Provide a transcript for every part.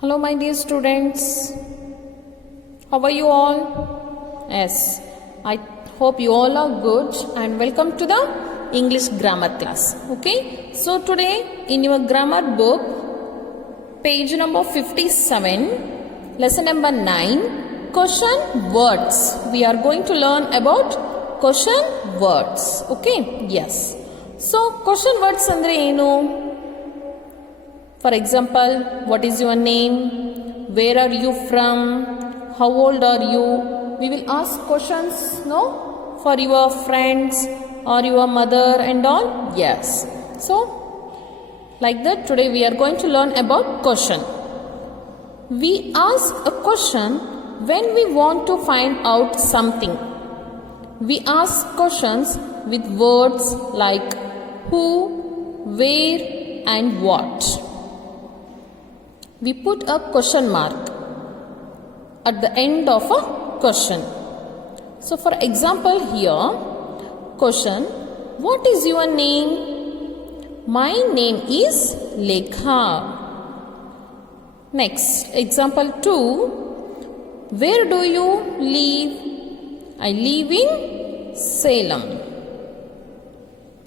Hello, my dear students. How are you all? Yes, I hope you all are good and welcome to the English grammar class. Okay, so today in your grammar book, page number 57, lesson number 9, question words. We are going to learn about question words. Okay, yes. So, question words andre enu? For example, what is your name? Where are you from? How old are you? We will ask questions, no? For your friends or your mother and all. Yes. So, like that, today we are going to learn about question. We ask a question when we want to find out something. We ask questions with words like who, where, and what. We put a question mark at the end of a question. So, for example, here, question, what is your name? My name is Lekha. Next, example 2, where do you live? I live in Salem.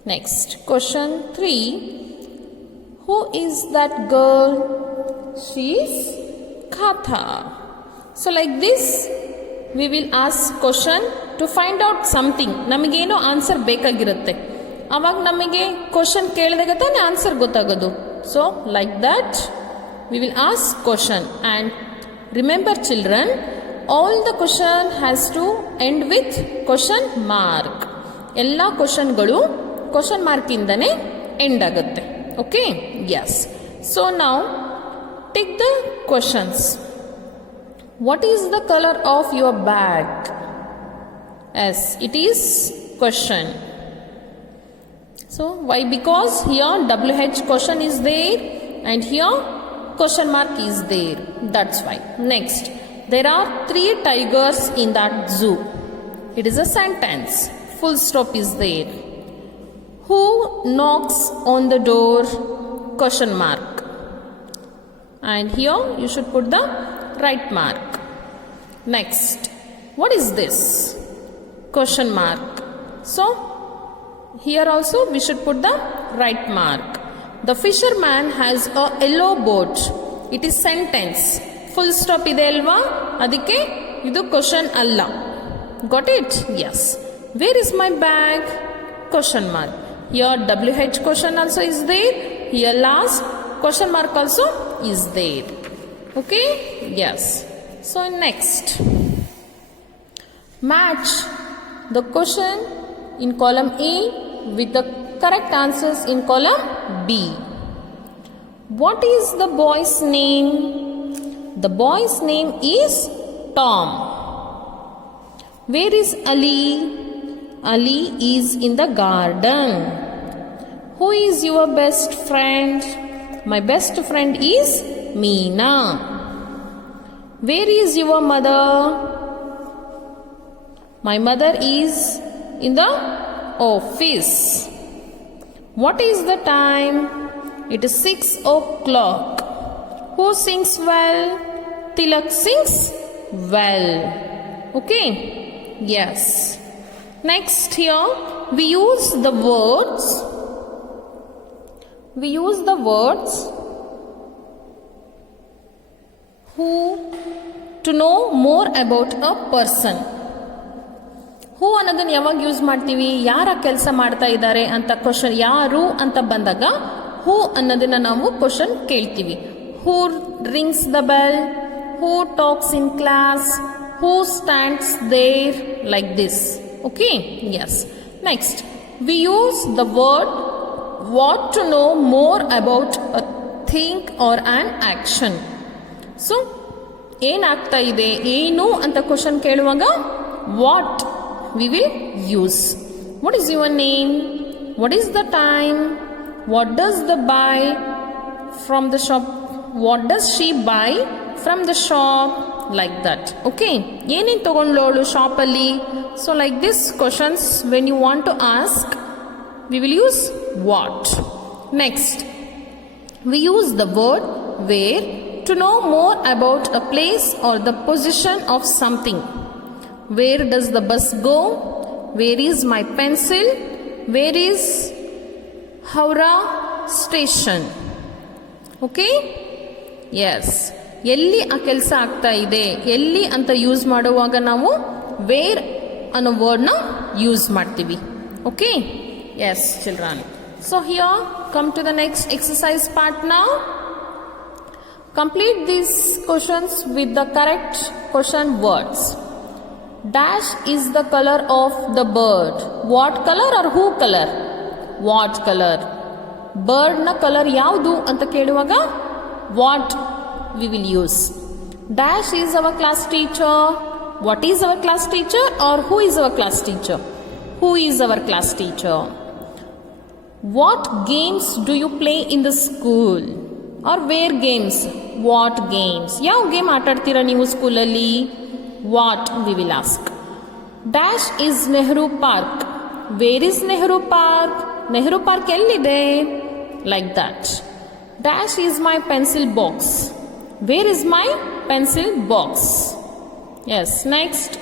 Next, question 3, who is that girl? She is Katha. So like this, we will ask question to find out something. ನಮಗೇನೋ answer ಬೇಕಾಗಿರುತ್ತೆ. ಅವಾಗ ನಮಗೆ question ಕೇಳಿದಾಗ ತಾನೇ answer ಗೊತ್ತಾಗೋದು. So like that we will ask question and remember children, all the question has to end with question mark. ಎಲ್ಲ ಕ್ವಶನ್ಗಳು question mark ಇಂದನೇ end ಆಗುತ್ತೆ. Okay, yes. So now take the questions. What is the color of your bag? Yes, it is question. So why? Because here WH question is there and here question mark is there. That's why. Next, there are 3 tigers in that zoo. It is a sentence. Full stop is there. Who knocks on the door? Question mark. And here you should put the right mark. Next, what is this? Question mark. So here also we should put the right mark. The fisherman has a yellow boat. It is sentence. Full stop ide alva, adike idu question alla. Got it? Yes. Where is my bag? Question mark. Here WH question also is there. Here last question mark also is there. Okay, yes. So next, match the question in column A with the correct answers in column B. What is the boy's name? The boy's name is Tom. Where is Ali? Ali is in the garden. Who is your best friend? My best friend is Meena. Where is your mother? My mother is in the office. What is the time? It is 6 o'clock. Who sings well? Tilak sings well. Okay? Yes. Next here, we use the words. We use the words who to know more about a person. ಹೂ ಅನ್ನೋದನ್ನು ಯಾವಾಗ use ಮಾಡ್ತೀವಿ? ಯಾರ ಕೆಲಸ ಮಾಡ್ತಾ ಇದ್ದಾರೆ ಅಂತ question, ಯಾರು ಅಂತ ಬಂದಾಗ ಹೂ ಅನ್ನೋದನ್ನ ನಾವು ಕ್ವಶನ್ ಕೇಳ್ತೀವಿ. Who rings the bell? Who talks in class? Who stands there? Like this. Okay, yes. Next, we use the word what to know more about a thing or an action. So ಏನಾಗ್ತಾ ಇದೆ, ಏನು ಅಂತ question ಕೇಳುವಾಗ what we will use. What is your name? What is the time? What does the buy from the shop? What does she buy from the shop? Like that. Okay, ಏನೇನು ತಗೊಂಡ್ಲೋಳು ಶಾಪಲ್ಲಿ? So like this questions when you want to ask, we will use what. Next, we use the word where to To know more about a place or the position of something. Where does the bus go? Where is my pencil? Where is Howrah station? Okay? Yes. ಎಲ್ಲಿ ಆ ಕೆಲಸ ಆಗ್ತಾ ಇದೆ, ಎಲ್ಲಿ ಅಂತ use ಮಾಡುವಾಗ ನಾವು where ಅನ್ನೋ ವರ್ಡ್ನ ಯೂಸ್ ಮಾಡ್ತೀವಿ. Okay? Yes children. So here come to the next exercise part now. Complete these questions with the correct question words. Dash is the color of the bird. What color or who color? What color? Bird na color yaudu anta keluvaga what we will use. Dash is our class teacher. What is our class teacher or who is our class teacher? Who is our class teacher? What games do you play in the school? Or where games? What games? ಯಾವ game ಆಟಾಡ್ತೀರಾ ನೀವು ಸ್ಕೂಲಲ್ಲಿ? What we will ask. Dash is Nehru Park. Where is Nehru Park? Nehru Park ಎಲ್ಲಿದೆ? Like that. Dash is my pencil box. Where is my pencil box? Yes, next.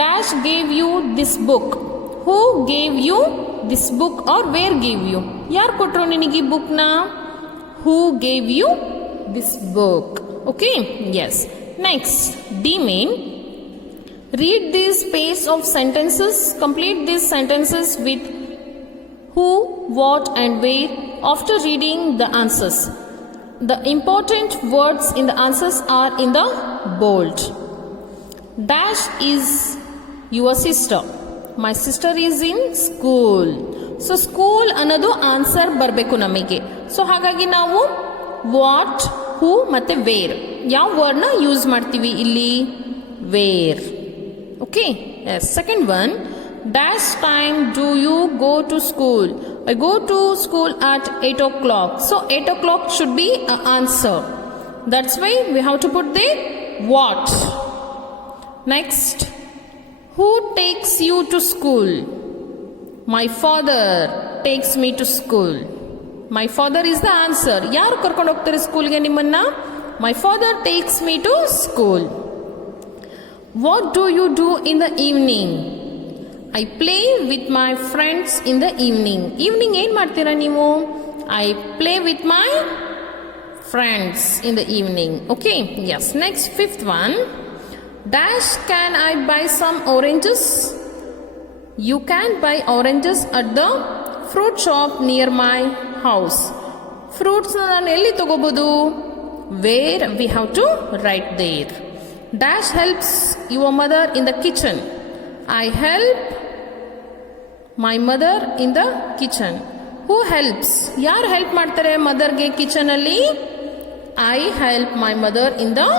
Dash gave you this book. Who gave you this book or where gave you? ಯಾರು ಕೊಟ್ಟರು ನಿನಗೆ ಬುಕ್ನ? Who gave you this book? Okay, yes. Next, D main. Read these pairs of sentences. Complete these sentences with who, what and where after reading the answers. The important words in the answers are in the bold. Dash is your sister. My sister is in school. So school ಅನ್ನೋದು answer ಬರಬೇಕು ನಮಗೆ. So ಹಾಗಾಗಿ ನಾವು what, ಹೂ ಮತ್ತು wear ಯಾವ ವರ್ಡ್ನ use ಮಾಡ್ತೀವಿ ಇಲ್ಲಿ? Where. Okay? Yes. Second one, dash time do you go to school? I go to school at 8 o'clock. ಸೊ 8 o'clock should be an answer. That's why we have to put there what. Next, who takes you to school? My father takes me to school. My father is the answer. ಯಾರು ಕರ್ಕೊಂಡು ಹೋಗ್ತಾರೆ ಸ್ಕೂಲ್ಗೆ ನಿಮ್ಮನ್ನ? My father takes me to school. What do you do in the evening? I play with my friends in the evening. Evening ಏನು ಮಾಡ್ತೀರಾ ನೀವು? I play with my friends in the evening. Okay? Yes. Next, fifth one. Dash, can I buy some oranges? You can buy oranges at the fruit shop near my house. Fruits ನಾನು ಎಲ್ಲಿ ತಗೋಬಹುದು? Where we have to write there. Dash helps your mother in the kitchen. I help my mother in the kitchen. Who helps? ಯಾರು help ಮಾಡ್ತಾರೆ ಮದರ್ಗೆ kitchen ಅಲ್ಲಿ? I help my mother in the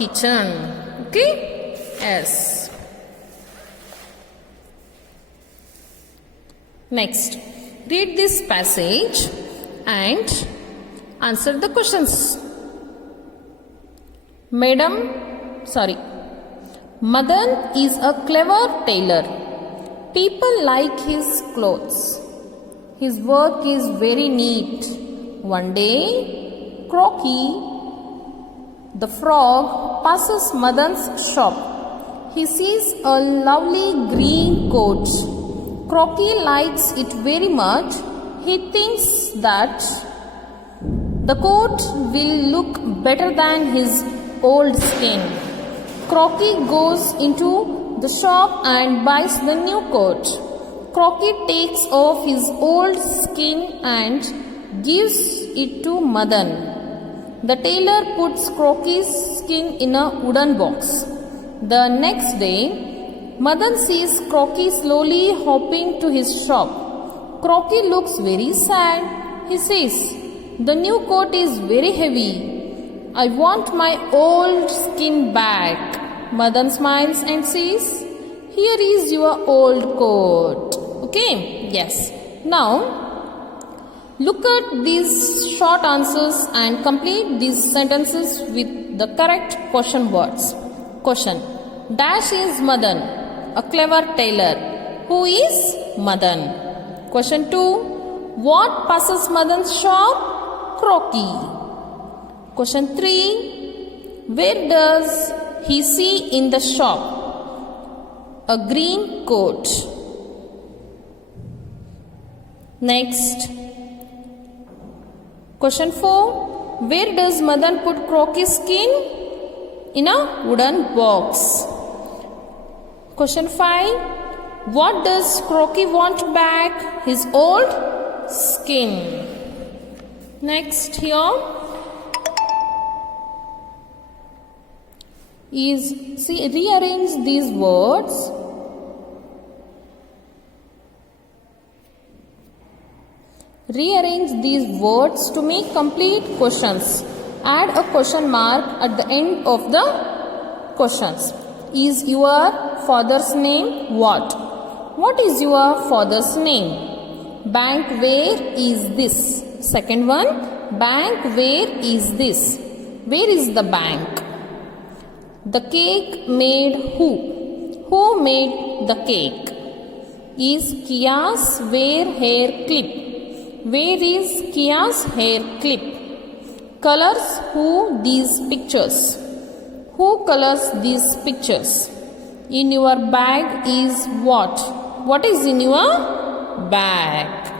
kitchen. Okay? Yes. Next, read this passage and answer the questions. Madan is a clever tailor. People like his clothes. His work is very neat. One day, Croaky, the frog, passes Madan's shop. He sees a lovely green coat. Croaky likes it very much. He thinks that the coat will look better than his old skin. Croaky goes into the shop and buys the new coat. Croaky takes off his old skin and gives it to Madan. The tailor puts Croaky's skin in a wooden box. The next day, Madan sees Croaky slowly hopping to his shop. Croaky looks very sad. He says, "The new coat is very heavy. I want my old skin back." Madan smiles and says, "Here is your old coat." Okay? Yes. Now, look at these short answers and complete these sentences with the correct question words. Question. Dash is Madan, a clever tailor. Who is Madan? Question 2. What passes Madan's shop? Croaky. Question 3. Where does he see in the shop? A green coat. Next. Question 4. Where does Madan put Croaky's skin? In a wooden box. Question 5. What does Croaky want back? His old skin. Next here is, see, rearrange these words. Rearrange these words to make complete questions. Add a question mark at the end of the questions. Is your father's name what? What is your father's name? Bank, where is this? Second one, bank, where is this? Where is the bank? The cake made who? Who made the cake? Is Kia's hair clip? Where is Kia's hair clip? Colors who these pictures? Who colors these pictures? In your bag is what? What is in your bag?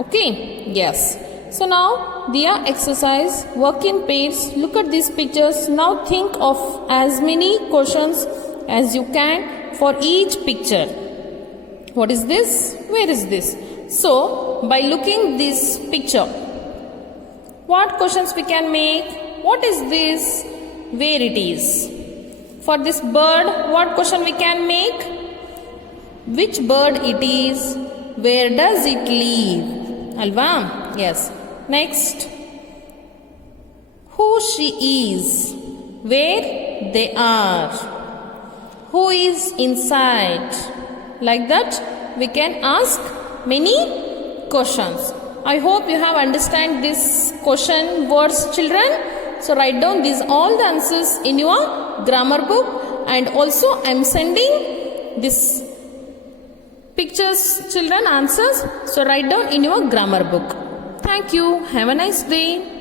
Okay, yes. So now, Diya exercise, work in pairs, look at these pictures. Now think of as many questions as you can for each picture. What is this? Where is this? So, by looking this picture, what questions we can make? What is this? Where it is? For this bird, what question we can make? Which bird it is? Where does it live? Alva? Yes. Next. Who she is? Where they are? Who is inside? Like that, we can ask many questions. I hope you have understand this question words, children. So write down these all the answers in your grammar book, and also I am sending this pictures, children, answers. So write down in your grammar book. Thank you. Have a nice day.